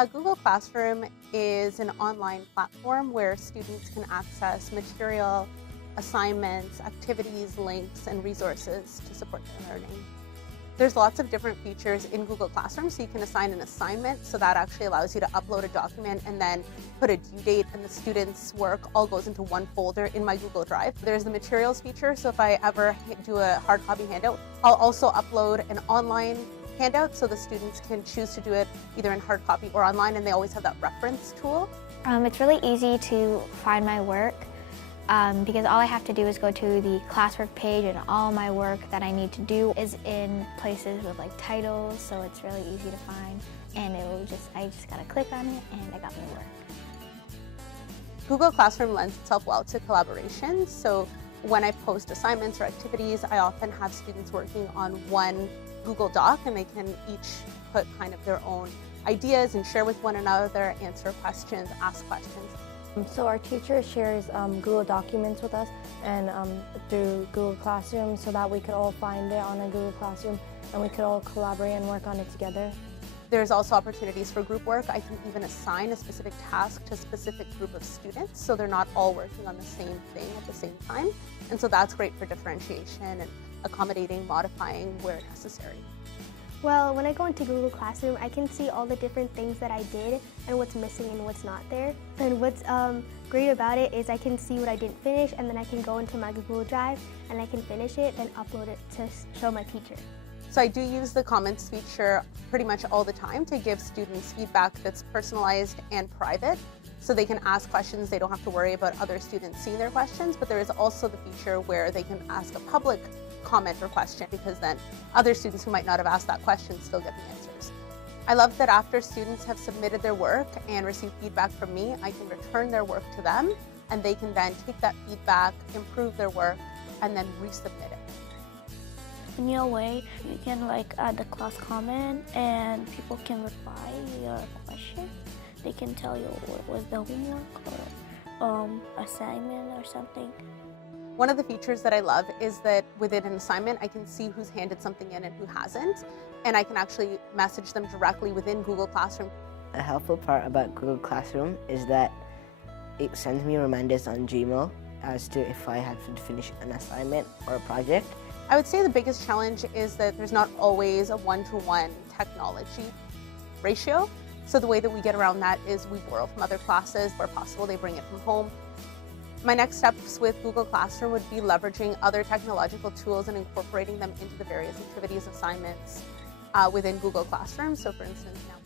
Google Classroom is an online platform where students can access material, assignments, activities, links, and resources to support their learning. There's lots of different features in Google Classroom, so you can assign an assignment, so that actually allows you to upload a document and then put a due date, and the student's work all goes into one folder in my Google Drive. There's the materials feature, so if I ever do a hard copy handout, I'll also upload an online handout so the students can choose to do it either in hard copy or online, and they always have that reference tool. It's really easy to find my work because all I have to do is go to the classwork page, and all my work that I need to do is in places with like titles, so it's really easy to find, and I just gotta click on it and I got my work. Google Classroom lends itself well to collaboration, so when I post assignments or activities, I often have students working on one Google Doc, and they can each put kind of their own ideas and share with one another, answer questions, ask questions. So our teacher shares Google Documents with us and through Google Classroom so that we could all find it on a Google Classroom and we could all collaborate and work on it together. There's also opportunities for group work. I can even assign a specific task to a specific group of students, so they're not all working on the same thing at the same time. And so that's great for differentiation and accommodating, modifying where necessary. Well, when I go into Google Classroom, I can see all the different things that I did and what's missing and what's not there. And what's great about it is I can see what I didn't finish, and then I can go into my Google Drive and I can finish it and upload it to show my teacher. So I do use the comments feature pretty much all the time to give students feedback that's personalized and private, so they can ask questions. They don't have to worry about other students seeing their questions, but there is also the feature where they can ask a public comment or question, because then other students who might not have asked that question still get the answers. I love that after students have submitted their work and received feedback from me, I can return their work to them, and they can then take that feedback, improve their work, and then resubmit it. In your way, you can add the class comment and people can reply your question. They can tell you what was the homework or assignment or something. One of the features that I love is that within an assignment, I can see who's handed something in and who hasn't, and I can actually message them directly within Google Classroom. A helpful part about Google Classroom is that it sends me reminders on Gmail as to if I have to finish an assignment or a project. I would say the biggest challenge is that there's not always a one-to-one technology ratio. So the way that we get around that is we borrow from other classes. Where possible, they bring it from home. My next steps with Google Classroom would be leveraging other technological tools and incorporating them into the various activities, assignments within Google Classroom. So for instance, now